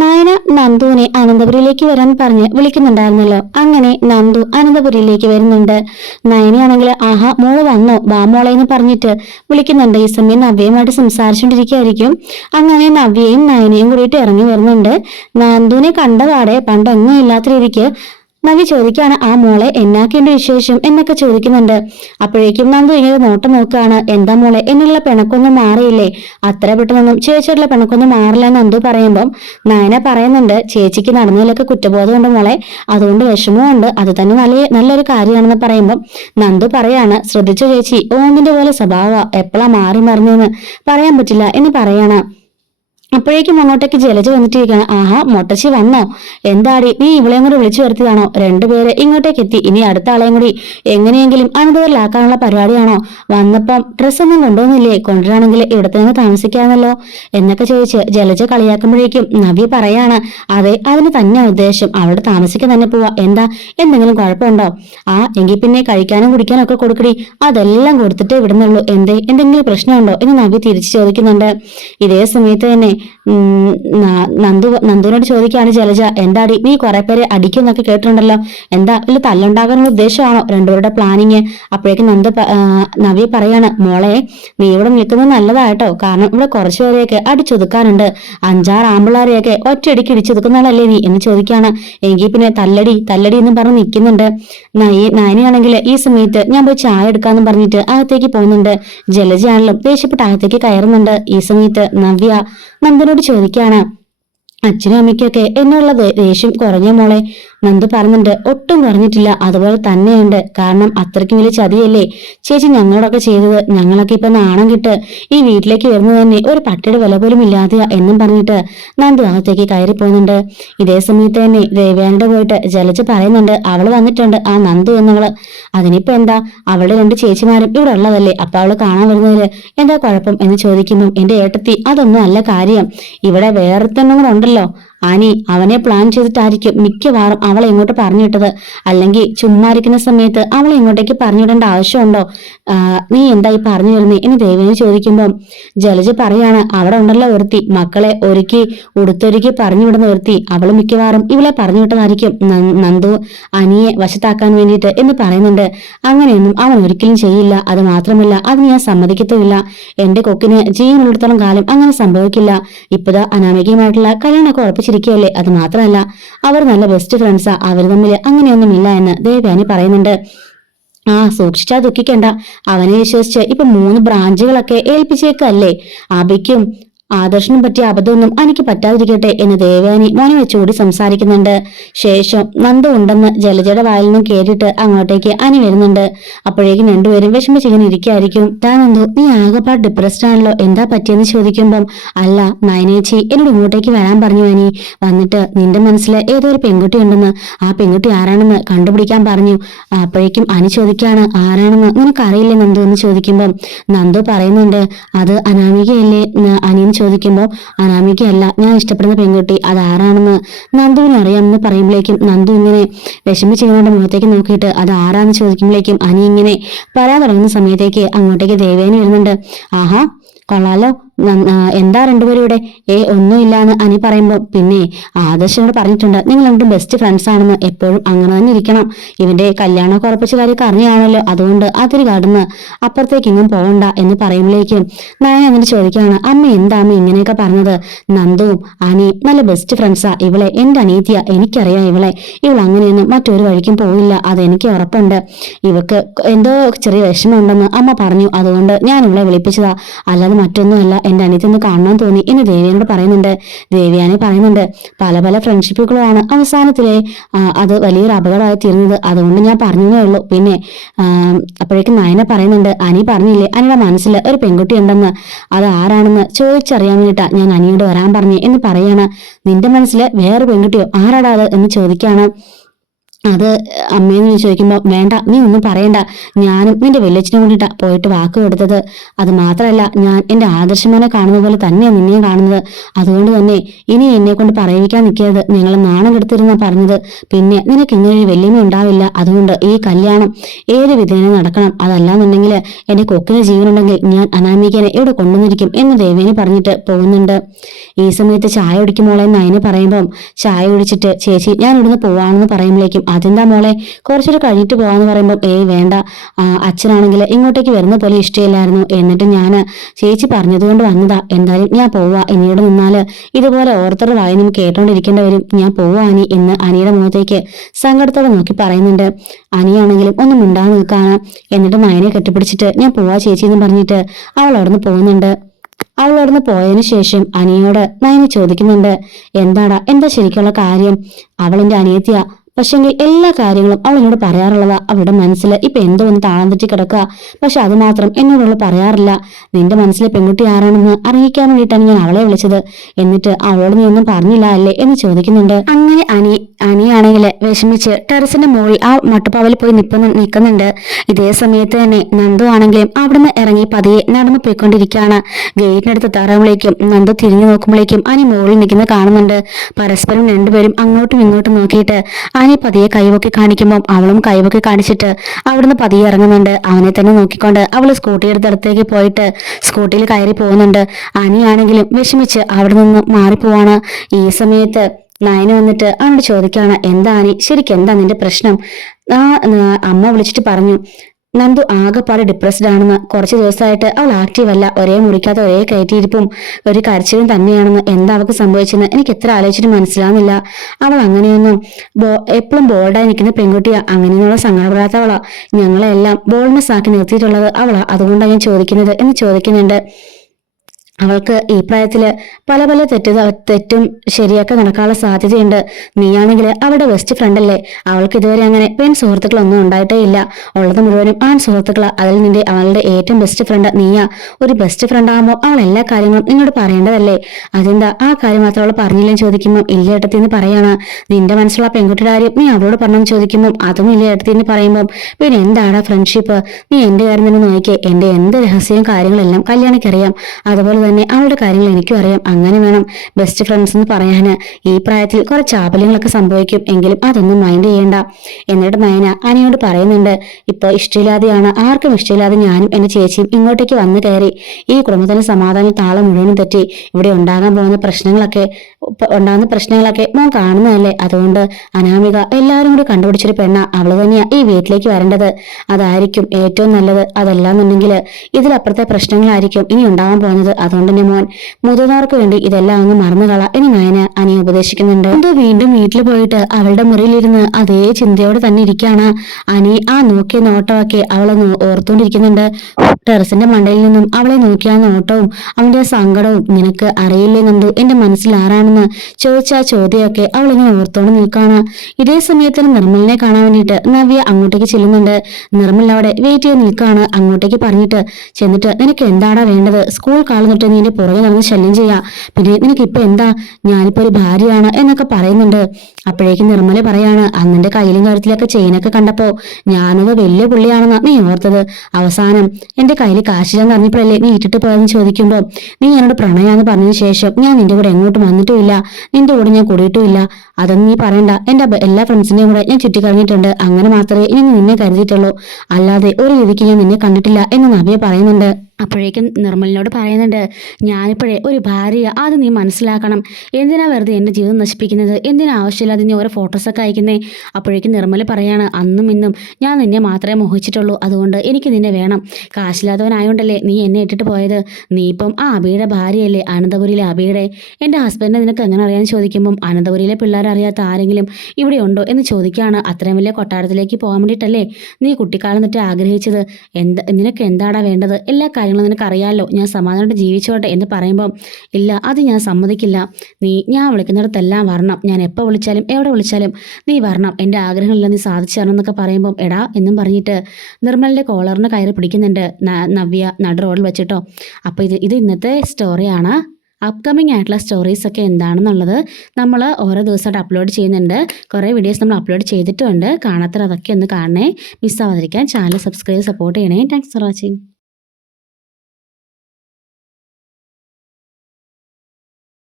നയന നന്ദുവിനെ അനന്തപുരിയിലേക്ക് വരാൻ പറഞ്ഞ് വിളിക്കുന്നുണ്ടായിരുന്നല്ലോ. അങ്ങനെ നന്ദു അനന്തപുരിയിലേക്ക് വരുന്നുണ്ട്. നയനയാണെങ്കിൽ ആഹാ മോള് വന്നോ വാ മോളെ എന്ന് പറഞ്ഞിട്ട് വിളിക്കുന്നുണ്ട്. ഈ സമയം നവ്യയുമായിട്ട് സംസാരിച്ചുകൊണ്ടിരിക്കുകയായിരിക്കും. അങ്ങനെ നവ്യയും നയനയും കൂടിയിട്ട് ഇറങ്ങി വരുന്നുണ്ട്. നന്ദുവിനെ കണ്ടപാടെ പണ്ടെങ്ങും ഇല്ലാത്ത രീതിക്ക് നവി ചോദിക്കാണ് ആ മോളെ എന്നാക്കേണ്ട വിശേഷം എന്നൊക്കെ ചോദിക്കുന്നുണ്ട്. അപ്പോഴേക്കും നന്ദു ഇങ്ങനെ നോട്ടം നോക്കുകയാണ്. എന്താ മോളെ എന്നുള്ള പിണക്കൊന്നും മാറിയില്ലേ? അത്ര പെട്ടെന്നൊന്നും ചേച്ചിയുള്ള പിണക്കൊന്നും മാറില്ല നന്ദു പറയുമ്പം നയന പറയുന്നുണ്ട് ചേച്ചിക്ക് നടന്നതിലൊക്കെ കുറ്റബോധമുണ്ട് മോളെ, അതുകൊണ്ട് വിഷമമുണ്ട്, അത് തന്നെ നല്ലൊരു കാര്യമാണെന്ന് പറയുമ്പം നന്ദു പറയാണ് ശ്രദ്ധിച്ചു ചേച്ചി ഓന്തിന്റെ പോലെ സ്വഭാവ എപ്പോഴാ മാറി മറിഞ്ഞെന്ന് പറയാൻ പറ്റില്ല എന്ന് പറയാണ്. അപ്പോഴേക്കും അങ്ങോട്ടേക്ക് ജലജ വന്നിട്ടിരിക്കുകയാണ്. ആഹാ മൊട്ടച്ചി വന്നോ? എന്താടി നീ ഇവളെയും കൂടി വിളിച്ചു വരുത്തിയതാണോ? രണ്ടുപേര് ഇങ്ങോട്ടേക്ക് എത്തി, ഇനി അടുത്ത ആളെയും കൂടി എങ്ങനെയെങ്കിലും അനന്തപുരിലാക്കാനുള്ള പരിപാടിയാണോ? വന്നപ്പം ഡ്രസ്സൊന്നും കൊണ്ടുവന്നില്ലേ? കൊണ്ടുവരാണെങ്കിൽ ഇവിടെ തന്നെ താമസിക്കാമല്ലോ എന്നൊക്കെ ചോദിച്ച് ജലജ കളിയാക്കുമ്പോഴേക്കും നവ്യ പറയാണ് അതെ അതിന് തന്നെ ഉദ്ദേശം, അവിടെ താമസിക്കാൻ തന്നെ പോവാ. എന്താ എന്തെങ്കിലും കുഴപ്പമുണ്ടോ? എങ്കിൽ പിന്നെ കഴിക്കാനും കുടിക്കാനും ഒക്കെ കൊടുക്കടി, അതെല്ലാം കൊടുത്തിട്ടേ വിടുന്നുള്ളൂ. എന്തെങ്കിലും പ്രശ്നമുണ്ടോ എന്ന് നവ്യ തിരിച്ചു ചോദിക്കുന്നുണ്ട്. ഇതേ സമയത്ത് തന്നെ നന്ദുവിനോട് ചോദിക്കുകയാണ് ജലജ എന്താടി നീ കുറെ പേരെ അടിക്കുന്നൊക്കെ കേട്ടിട്ടുണ്ടല്ലോ, എന്താ വലിയ തല്ലുണ്ടാകാനുള്ള ഉദ്ദേശമാണോ രണ്ടുപേരുടെ പ്ലാനിങ്? അപ്പോഴേക്കും നവ്യ പറയാണ് മോളെ നീ ഇവിടെ നിൽക്കുന്നത് നല്ലതായിട്ടോ, കാരണം ഇവിടെ കുറച്ചുപേരെയൊക്കെ അടിച്ചൊതുക്കാനുണ്ട്, 5-6 ആമ്പിള്ളാരെയൊക്കെ ഒറ്റയടിക്ക് ഇടിച്ചൊതുക്കുന്നവളല്ലേ നീ എന്ന് ചോദിക്കാണ്. എങ്കിൽ പിന്നെ തല്ലടി തല്ലടി എന്ന് പറഞ്ഞ് നിൽക്കുന്നുണ്ട്. നയനയാണെങ്കിൽ ഈ സമയത്ത് ഞാൻ പോയി ചായ എടുക്കാന്ന് പറഞ്ഞിട്ട് അകത്തേക്ക് പോകുന്നുണ്ട്. ജലജയാണെങ്കിലും ദേഷ്യപ്പെട്ട് അകത്തേക്ക് കയറുന്നുണ്ട്. ഈ സമയത്ത് നവ്യ നന്ദനോട് ചോദിക്കാണ് അച്ഛനും അമ്മയ്ക്കൊക്കെ എന്നുള്ള ദേഷ്യം കുറഞ്ഞ മോളെ? നന്ദു പറയുന്നുണ്ട് ഒട്ടും കുറഞ്ഞിട്ടില്ല, അതുപോലെ തന്നെയുണ്ട്. കാരണം അത്രയ്ക്കും വലിയ ചതിയല്ലേ ചേച്ചി ഞങ്ങളോടൊക്കെ ചെയ്തത്. ഞങ്ങളൊക്കെ ഇപ്പൊ നാണം കിട്ട് ഈ വീട്ടിലേക്ക് വരുന്നത് തന്നെ ഒരു പട്ടിയുടെ വില പോലും ഇല്ലാതെയാ എന്നും പറഞ്ഞിട്ട് നന്ദു അകത്തേക്ക് കയറി പോകുന്നുണ്ട്. ഇതേ സമയത്ത് തന്നെ ദേവയാനിയുടെ പോയിട്ട് ജലജ പറയുന്നുണ്ട് അവള് വന്നിട്ടുണ്ട് ആ നന്ദു എന്നവള്. അതിനിപ്പോ എന്താ, അവളുടെ 2 ചേച്ചിമാരും ഇവിടെ ഉള്ളതല്ലേ, അപ്പൊ അവള് കാണാൻ വരുന്നതില് എന്താ കുഴപ്പം എന്ന് ചോദിക്കുമ്പോൾ എന്റെ ഏട്ടത്തി അതൊന്നും അല്ല കാര്യം, ഇവിടെ വേറെ തന്നെ കൂടെ ഉണ്ടല്ലോ ആനി, അവനെ പ്ലാൻ ചെയ്തിട്ടായിരിക്കും മിക്കവാറും അവളെ ഇങ്ങോട്ട് പറഞ്ഞിട്ടത്. അല്ലെങ്കിൽ ചുമ്മാ ഇരിക്കുന്ന സമയത്ത് അവളെ ഇങ്ങോട്ടേക്ക് പറഞ്ഞിടേണ്ട ആവശ്യമുണ്ടോ? നീ എന്തായി പറഞ്ഞു വരുന്നേ എന്ന് ദേവേനെ ചോദിക്കുമ്പോൾ ജലജ പറയാണ് അവിടെ ഉണ്ടല്ലോ ഒരുത്തി മക്കളെ ഉടുത്തൊരുക്കി പറഞ്ഞു വിടുന്ന ഒരുത്തി, അവള് മിക്കവാറും ഇവളെ പറഞ്ഞു വിട്ടതായിരിക്കും നന്ദു അനിയെ വശത്താക്കാൻ വേണ്ടിയിട്ട് എന്ന് പറയുന്നുണ്ട്. അങ്ങനെയൊന്നും അവൻ ഒരിക്കലും ചെയ്യില്ല, അത് മാത്രമല്ല അതിന് ഞാൻ സമ്മതിക്കത്തുമില്ല. എന്റെ കൊക്കിന് ജീവനുള്ളിടത്തോളം കാലം അങ്ങനെ സംഭവിക്കില്ല. ഇപ്പതാ അനാമികയുമായിട്ടുള്ള കല്യാണമൊക്കെ ഉറപ്പിച്ചിരിക്കുകയല്ലേ, അത് മാത്രമല്ല അവർ നല്ല ബെസ്റ്റ് ഫ്രണ്ട്സാ, അവർ തമ്മിൽ അങ്ങനെയൊന്നുമില്ല എന്ന് ദേവയാനി പറയുന്നുണ്ട്. സൂക്ഷിച്ചാ ദുഃഖിക്കണ്ട, അവനെ വിശ്വസിച്ച് ഇപ്പൊ 3 ബ്രാഞ്ചുകളൊക്കെ ഏൽപ്പിച്ചേക്കല്ലേ. അബിക്കും ആദർശനും പറ്റിയ അബദ്ധമൊന്നും എനിക്ക് പറ്റാതിരിക്കട്ടെ എന്ന് ദേവയാനി മോനെ വെച്ചുകൂടി സംസാരിക്കുന്നുണ്ട്. ശേഷം നന്ദു ഉണ്ടെന്ന് ജലജയുടെ വായിൽ നിന്നും കേട്ടിട്ട് അങ്ങോട്ടേക്ക് അനി വരുന്നുണ്ട്. അപ്പോഴേക്കും രണ്ടുപേരും വിഷമിച്ചിങ്ങനെ ഇരിക്കായിരിക്കും. നന്ദു നീ ആകെപ്പാട് ഡിപ്രസ്ഡ് ആണല്ലോ, എന്താ പറ്റിയെന്ന് ചോദിക്കുമ്പം അല്ല നയനേച്ചി എന്നോട് ഇങ്ങോട്ടേക്ക് വരാൻ പറഞ്ഞു അനി, വന്നിട്ട് നിന്റെ മനസ്സിൽ ഏതോ ഒരു പെൺകുട്ടി ഉണ്ടെന്ന്, ആ പെൺകുട്ടി ആരാണെന്ന് കണ്ടുപിടിക്കാൻ പറഞ്ഞു. അപ്പോഴേക്കും അനി ചോദിക്കാണ് ആരാണെന്ന് നിനക്കറിയില്ലേ നന്ദു എന്ന് ചോദിക്കുമ്പം നന്ദു പറയുന്നുണ്ട് അത് അനാമികയല്ലേ. അനിയൻ ചോദിക്കുമ്പോൾ അനാമികയല്ല, ഞാൻ ഇഷ്ടപ്പെടുന്ന പെൺകുട്ടി, അതാരാണെന്ന് നന്ദുവിനെ അറിയാമെന്ന് പറയുമ്പോഴേക്കും നന്ദു ഇങ്ങനെ വിഷമിച്ചിരുന്നോണ്ട് മുഖത്തേക്ക് നോക്കിയിട്ട് അത് ആരാന്ന് ചോദിക്കുമ്പോഴേക്കും അനി ഇങ്ങനെ പറയാൻ തുടങ്ങുന്ന സമയത്തേക്ക് അങ്ങോട്ടേക്ക് ദേവേനി വരുന്നുണ്ട്. ആഹാ കൊള്ളാലോ, എന്താ രണ്ടുപേരും ഇവിടെ? ഒന്നുമില്ലാന്ന് അനി പറയുമ്പോൾ പിന്നെ ആദർശനോട് പറഞ്ഞിട്ടുണ്ട് നിങ്ങൾ രണ്ടും ബെസ്റ്റ് ഫ്രണ്ട്സ് ആണെന്ന്, എപ്പോഴും അങ്ങനെ തന്നെ ഇരിക്കണം. ഇവന്റെ കല്യാണമൊക്കെ ഉറപ്പിച്ച കാര്യമൊക്കെ അറിഞ്ഞാണല്ലോ, അതുകൊണ്ട് അതിരി കടന്ന് അപ്പുറത്തേക്ക് ഇങ്ങും പോകണ്ട എന്ന് പറയുമ്പോഴേക്കും നയന എന്നിട്ട് ചോദിക്കുകയാണ് അമ്മ എന്താ അമ്മ ഇങ്ങനെയൊക്കെ പറഞ്ഞത്? നന്ദുവും അനി നല്ല ബെസ്റ്റ് ഫ്രണ്ട്സാ, ഇവളെ എന്റെ അനിയത്തിയ, എനിക്കറിയാം ഇവൾ അങ്ങനെയൊന്നും മറ്റൊരു വഴിക്കും പോയില്ല, അതെനിക്ക് ഉറപ്പുണ്ട്. ഇവക്ക് എന്തോ ചെറിയ വിഷമമുണ്ടെന്ന് അമ്മ പറഞ്ഞു, അതുകൊണ്ട് ഞാൻ ഇവളെ വിളിപ്പിച്ചതാ, അല്ലാതെ മറ്റൊന്നുമല്ല, എന്റെ അനിയത്തിന്ന് കാണാൻ തോന്നി എന്ന് ദേവിയാനോട് പറയുന്നുണ്ട്. ദേവിയാനെ പറയുന്നുണ്ട് പല പല ഫ്രണ്ട്ഷിപ്പുകളുമാണ് അവസാനത്തിലെ അത് വലിയൊരു അപകടമായി തീർന്നത്, അതുകൊണ്ട് ഞാൻ പറഞ്ഞതേ ഉള്ളൂ. പിന്നെ അപ്പോഴേക്കും നയന പറയുന്നുണ്ട് അനി പറഞ്ഞില്ലേ അനിയുടെ മനസ്സിൽ ഒരു പെൺകുട്ടി ഉണ്ടെന്ന്, അത് ആരാണെന്ന് ചോദിച്ചറിയാൻ വേണ്ടിയിട്ടാ ഞാൻ അനിയോട് വരാൻ പറഞ്ഞു എന്ന് പറയാണ്. നിന്റെ മനസ്സിൽ വേറെ പെൺകുട്ടിയോ, ആരാടാ അത് എന്ന് ചോദിക്കാണ്. അത് അമ്മയെന്ന് ചോദിക്കുമ്പോൾ വേണ്ട, നീ ഒന്നും പറയണ്ട, ഞാനും നിന്റെ വല്യച്ഛനും കൂടിയിട്ടാ പോയിട്ട് വാക്ക് കൊടുത്തത്. അത് മാത്രമല്ല, ഞാൻ എന്റെ ആദർശമോനെ കാണുന്ന പോലെ തന്നെയാണ് നിന്നെയും കാണുന്നത്. അതുകൊണ്ട് തന്നെ ഇനി എന്നെ കൊണ്ട് പറയിക്കാൻ നിൽക്കരുത്. ഞങ്ങൾ നാണം കെടുത്തിരുന്ന പറഞ്ഞത്. പിന്നെ നിനക്ക് ഇങ്ങനെ ഒരു വെല്ലുമ ഉണ്ടാവില്ല. അതുകൊണ്ട് ഈ കല്യാണം ഏത് വിധേന നടക്കണം. അതല്ലാന്നുണ്ടെങ്കിൽ എന്റെ കൊക്കിന് ജീവനുണ്ടെങ്കിൽ ഞാൻ അനാമികനെ ഇവിടെ കൊണ്ടുവന്നിരിക്കും എന്ന് ദേവേനെ പറഞ്ഞിട്ട് പോകുന്നുണ്ട്. ഈ സമയത്ത് ചായ കുടിക്കുമോളെ എന്ന് അതിന് പറയുമ്പം ചായ കുടിച്ചിട്ട് ചേച്ചി ഞാൻ ഇവിടുന്ന് പോവാണെന്ന് പറയുമ്പോഴേക്കും അതെന്താ മോളെ കുറച്ചൊരു കഴിഞ്ഞിട്ട് പോവാന്ന് പറയുമ്പോൾ ഏയ് വേണ്ട, അച്ഛനാണെങ്കിൽ ഇങ്ങോട്ടേക്ക് വരുന്ന പോലെ ഇഷ്ടമില്ലായിരുന്നു. എന്നിട്ട് ഞാൻ ചേച്ചി പറഞ്ഞതുകൊണ്ട് വന്നതാ. എന്തായാലും ഞാൻ പോവാ. ഇനിയോട് നിന്നാല് ഇതുപോലെ ഓരോരുത്തരുടെ വായനയും കേട്ടോണ്ടിരിക്കേണ്ടി വരും. ഞാൻ പോവാ അനി എന്ന് അനിയുടെ മുഖത്തേക്ക് സങ്കടത്തോടെ നോക്കി പറയുന്നുണ്ട്. അനിയാണെങ്കിലും ഒന്നും മിണ്ടാതെ നിൽക്കാണ്. എന്നിട്ട് നയനെ കെട്ടിപ്പിടിച്ചിട്ട് ഞാൻ പോവാ ചേച്ചി എന്ന് പറഞ്ഞിട്ട് അവൾ അവിടുന്ന് പോകുന്നുണ്ട്. അവൾ അവിടുന്ന് പോയതിനു ശേഷം അനിയോട് നയന് ചോദിക്കുന്നുണ്ട്, എന്താ ശരിക്കുള്ള കാര്യം? അവളെന്റെ അനിയത്തിയാ, പക്ഷെങ്കിൽ എല്ലാ കാര്യങ്ങളും അവൾ എന്നോട് പറയാറുള്ളതാ. അവളുടെ മനസ്സിൽ ഇപ്പൊ എന്തോ ഒന്ന് താളം തെറ്റി കിടക്കുക. പക്ഷെ അത് മാത്രം എന്നോടുള്ള പറയാറില്ല. നിന്റെ മനസ്സിലെ പെൺകുട്ടി ആരാണെന്ന് അറിയിക്കാൻ വേണ്ടിയിട്ടാണ് ഞാൻ അവളെ വിളിച്ചത്. എന്നിട്ട് അവളോട് നീ ഒന്നും പറഞ്ഞില്ല അല്ലേ എന്ന് ചോദിക്കുന്നുണ്ട്. അങ്ങനെ അനിയാണെങ്കിൽ വിഷമിച്ച് ടെറസിന്റെ മുകളിൽ ആ മട്ടുപ്പാവിൽ പോയി നിൽക്കുന്നുണ്ട്. ഇതേ സമയത്ത് തന്നെ നന്ദു ആണെങ്കിലും അവിടുന്ന് ഇറങ്ങി പതിയെ നടന്നു പോയിക്കൊണ്ടിരിക്കുകയാണ്. ഗേറ്റിനടുത്ത് തറവിളേക്കും നന്ദു തിരിഞ്ഞു നോക്കുമ്പോഴേക്കും അനി മുകളിൽ നിൽക്കുന്നത് കാണുന്നുണ്ട്. പരസ്പരം രണ്ടുപേരും അങ്ങോട്ടും ഇങ്ങോട്ടും നോക്കിയിട്ട് അനി പതിയെ കൈവൊക്കി കാണിക്കുമ്പോൾ അവളും കൈവൊക്കി കാണിച്ചിട്ട് അവിടുന്ന് പതിയെ ഇറങ്ങുന്നുണ്ട്. അവനെ തന്നെ നോക്കിക്കൊണ്ട് അവള് സ്കൂട്ടി എടുത്തടുത്തേക്ക് പോയിട്ട് സ്കൂട്ടിയിൽ കയറി പോകുന്നുണ്ട്. അനിയാണെങ്കിലും വിഷമിച്ച് അവിടെ നിന്ന് മാറിപ്പോവാണ്. ഈ സമയത്ത് നയന വന്നിട്ട് അവനോട് ചോദിക്കാണ്, എന്താ അനി, ശരിക്കും എന്താ നിന്റെ പ്രശ്നം? അമ്മ വിളിച്ചിട്ട് പറഞ്ഞു നന്ദു ആകെപ്പാട് ഡിപ്രസ്ഡ് ആണെന്ന്. കുറച്ച് ദിവസമായിട്ട് അവൾ ആക്റ്റീവ് അല്ല. ഒരേ മുറിക്കാത്ത ഒരേ കയറ്റിയിരിപ്പും ഒരു കരച്ചിലും തന്നെയാണെന്ന്. എന്താ അവൾക്ക് സംഭവിച്ചെന്ന് എനിക്ക് എത്ര ആലോചിച്ചിട്ട് മനസ്സിലാവുന്നില്ല. അവൾ അങ്ങനെയൊന്നും എപ്പോഴും ബോൾഡായി നിൽക്കുന്ന പെൺകുട്ടിയാ. അങ്ങനെയൊന്നുള്ള സങ്കടപ്പെടാത്തവളാ. ഞങ്ങളെല്ലാം ബോൾഡ്നെസ് ആക്കി നിർത്തിയിട്ടുള്ളത് അവളാ. അതുകൊണ്ടാണ് ഞാൻ ചോദിക്കുന്നത് എന്ന് ചോദിക്കുന്നുണ്ട്. അവൾക്ക് ഈ പ്രായത്തില് പല പല തെറ്റും ശരിയൊക്കെ നടക്കാനുള്ള സാധ്യതയുണ്ട്. നീയാണെങ്കിൽ അവളുടെ ബെസ്റ്റ് ഫ്രണ്ട് അല്ലേ? അവൾക്ക് ഇതുവരെ അങ്ങനെ പെൺ സുഹൃത്തുക്കളൊന്നും ഉണ്ടായിട്ടേ ഇല്ല. ഉള്ളത് മുഴുവനും ആൺ സുഹൃത്തുക്കളാ. അതിൽ അവളുടെ ഏറ്റവും ബെസ്റ്റ് ഫ്രണ്ട് നീയാ. ഒരു ബെസ്റ്റ് ഫ്രണ്ട് ആകുമ്പോൾ അവൾ എല്ലാ കാര്യങ്ങളും നിന്നോട് പറയേണ്ടതല്ലേ? അതെന്താ ആ കാര്യം മാത്രം അവൾ പറഞ്ഞില്ലെന്ന് ചോദിക്കുമ്പോൾ ഇല്ല ഏട്ടത്തിന്ന് പറയാണ്. നിന്റെ മനസ്സിലുള്ള പെൺകുട്ടിയുടെ കാര്യം നീ അവളോട് പറഞ്ഞെന്ന് ചോദിക്കുമ്പോൾ അതും ഇല്ല ഏട്ടത്തിന്ന് പറയുമ്പോൾ പിന്നെ എന്താണ് ഫ്രണ്ട്ഷിപ്പ്? നീ എന്റെ കാര്യം തന്നെ നോക്കിയേ. എന്റെ എന്ത് രഹസ്യവും കാര്യങ്ങളെല്ലാം കല്യാണിക്കറിയാം. അതുപോലെ തന്നെ അവളുടെ കാര്യങ്ങൾ എനിക്കും അറിയാം. അങ്ങനെ വേണം ബെസ്റ്റ് ഫ്രണ്ട്സ് എന്ന് പറയാന്. ഈ പ്രായത്തിൽ കുറെ ചാപല്യങ്ങളൊക്കെ സംഭവിക്കും, എങ്കിലും അതൊന്നും മൈൻഡ് ചെയ്യണ്ട. എന്നിട്ട് നയന അനിയോട് പറയുന്നുണ്ട്, ഇപ്പൊ ഇഷ്ടമില്ലാതെയാണ്, ആർക്കും ഇഷ്ടമില്ലാതെ ഞാനും എന്റെ ചേച്ചിയും ഇങ്ങോട്ടേക്ക് വന്നു കയറി. ഈ കുടുംബത്തിന് സമാധാനം താളം മുഴുവനും തെറ്റി. ഇവിടെ ഉണ്ടാകുന്ന പ്രശ്നങ്ങളൊക്കെ മോൻ കാണുന്നതല്ലേ? അതുകൊണ്ട് അനാമിക എല്ലാവരും കൂടി കണ്ടുപിടിച്ചൊരു പെണ്ണ അവള് തന്നെയാ ഈ വീട്ടിലേക്ക് വരേണ്ടത്. അതായിരിക്കും ഏറ്റവും നല്ലത്. അതല്ലാന്നുണ്ടെങ്കിൽ ഇതിലപ്പുറത്തെ പ്രശ്നങ്ങളായിരിക്കും ഇനി ഉണ്ടാവാൻ പോകുന്നത്. അതുകൊണ്ട് തന്നെ മോൻ മുതിർന്നവർക്ക് വേണ്ടി ഇതെല്ലാം അങ്ങ് മറന്നുകള എന്ന് നയന അനി ഉപദേശിക്കുന്നുണ്ട്. എന്തോ വീണ്ടും വീട്ടിൽ പോയിട്ട് അവളുടെ മുറിയിലിരുന്ന് അതേ ചിന്തയോടെ തന്നെ ഇരിക്കുകയാണ്. അനി ആ നോക്കിയ നോട്ടമൊക്കെ അവളെ ഓർത്തുകൊണ്ടിരിക്കുന്നുണ്ട്. ടെറസിന്റെ മണ്ടയിൽ നിന്നും അവളെ നോക്കിയ നോട്ടവും അവന്റെ സങ്കടവും നിനക്ക് അറിയില്ലേ നന്ദു എന്റെ മനസ്സിൽ ആരാണെന്ന് ചോദിച്ച ആ ചോദ്യമൊക്കെ അവളിങ്ങനെ ഓർത്തോണ്ട് നിൽക്കുകയാണ്. ഇതേ സമയത്ത് നിർമ്മലിനെ കാണാൻ വേണ്ടിയിട്ട് നവ്യ അങ്ങോട്ടേക്ക് ചെല്ലുന്നുണ്ട്. നിർമ്മൽ അവിടെ വെയിറ്റ് ചെയ്ത് നിൽക്കുകയാണ്. അങ്ങോട്ടേക്ക് ചെന്നിട്ട് നിനക്ക് എന്താടാ വേണ്ടത്? സ്കൂൾ കാലം തൊട്ട് നിന്റെ പുറകെ നടന്ന് ശല്യം ചെയ്യാ. പിന്നെ നിനക്ക് ഇപ്പൊ എന്താ? ഞാനിപ്പോ ഒരു ഭാര്യയാണ് എന്നൊക്കെ പറയുന്നുണ്ട്. അപ്പോഴേക്കും നിർമ്മല പറയാണ്, അന്നിന്റെ കയ്യിലും കഴുത്തിലൊക്കെ ചെയിനൊക്കെ കണ്ടപ്പോ ഞാനത് വലിയ പുള്ളിയാണെന്നാ നീ ഓർത്തത്. അവസാനം എന്റെ കയ്യിൽ കാശില്ലെന്ന് അറിഞ്ഞപ്പോഴല്ലേ നീ ഇട്ടിട്ട് പോയെന്ന് ചോദിക്കുമ്പോ നീ എന്നോട് പ്രണയാന്ന് പറഞ്ഞതിന് ശേഷം ഞാൻ നിന്റെ കൂടെ എങ്ങോട്ടും വന്നിട്ടുമില്ല, നിന്റെ കൂടെ ഞാൻ കൂടിയിട്ടുമില്ല. അതൊന്നും നീ പറയണ്ട. എന്റെ എല്ലാ ഫ്രണ്ട്സിന്റെയും കൂടെ ഞാൻ ചുറ്റിക്കറങ്ങിയിട്ടുണ്ട്. അങ്ങനെ മാത്രമേ ഇനി നിന്നെ കരുതിയിട്ടുള്ളൂ. അല്ലാതെ ഒരു രീതിക്ക് ഞാൻ നിന്നെ കണ്ടിട്ടില്ല എന്ന് നവ്യ പറയുന്നുണ്ട്. അപ്പോഴേക്കും നിർമ്മലിനോട് പറയുന്നുണ്ട്, ഞാനിപ്പോഴേ ഒരു ഭാര്യ, അത് നീ മനസ്സിലാക്കണം. എന്തിനാ വെറുതെ എൻ്റെ ജീവിതം നശിപ്പിക്കുന്നത്? എന്തിനാ ആവശ്യമില്ലാതെ നീ ഓരോ ഫോട്ടോസൊക്കെ അയക്കുന്നേ? അപ്പോഴേക്കും നിർമ്മൽ പറയാണ്, അന്നും ഇന്നും ഞാൻ നിന്നെ മാത്രമേ മോഹിച്ചിട്ടുള്ളൂ. അതുകൊണ്ട് എനിക്ക് നിന്നെ വേണം. കാശില്ലാത്തവനായോണ്ടല്ലേ നീ എന്നെ ഇട്ടിട്ട് പോയത്. നീ ഇപ്പം ആ അബിയുടെ ഭാര്യയല്ലേ, അനന്തപുരിയിലെ അബിയുടെ. എൻ്റെ ഹസ്ബൻഡ് നിനക്ക് എങ്ങനെ അറിയാമെന്ന് ചോദിക്കുമ്പം അനന്തപുരിയിലെ പിള്ളേർ അറിയാത്ത ആരെങ്കിലും ഇവിടെ ഉണ്ടോ എന്ന് ചോദിക്കുകയാണ്. അത്രയും വലിയ കൊട്ടാരത്തിലേക്ക് പോകാൻ വേണ്ടിയിട്ടല്ലേ നീ കുട്ടിക്കാലം തൊട്ട് ആഗ്രഹിച്ചത്? നിനക്ക് എന്താടാ വേണ്ടത്? എല്ലാ നിനക്ക് അറിയാലോ. ഞാൻ സമാധാനമായിട്ട് ജീവിച്ചോട്ടെ എന്ന് പറയുമ്പം ഇല്ല, അത് ഞാൻ സമ്മതിക്കില്ല. ഞാൻ വിളിക്കുന്നിടത്തെല്ലാം വരണം. ഞാൻ എപ്പോൾ വിളിച്ചാലും എവിടെ വിളിച്ചാലും നീ വരണം. എൻ്റെ ആഗ്രഹങ്ങളെല്ലാം നീ സാധിച്ചു തരണം എന്നൊക്കെ പറയുമ്പം എടാ എന്നും പറഞ്ഞിട്ട് നിർമ്മലിൻ്റെ കോളറിന് കയറി പിടിക്കുന്നുണ്ട് നവ്യ നടു റോഡിൽ വെച്ചിട്ടോ. അപ്പോൾ ഇത് ഇന്നത്തെ സ്റ്റോറിയാണ്. അപ്കമിങ് ആയിട്ടുള്ള സ്റ്റോറീസൊക്കെ എന്താണെന്നുള്ളത് നമ്മൾ ഓരോ ദിവസമായിട്ട് അപ്ലോഡ് ചെയ്യുന്നുണ്ട്. കുറേ വീഡിയോസ് നമ്മൾ അപ്ലോഡ് ചെയ്തിട്ടുമുണ്ട്. കാണാത്തവർ അതൊക്കെ ഒന്ന് കാണണേ. മിസ്സാവാതിരിക്കാൻ ചാനൽ സബ്സ്ക്രൈബ് സപ്പോർട്ട് ചെയ്യണേ. Thanks for watching.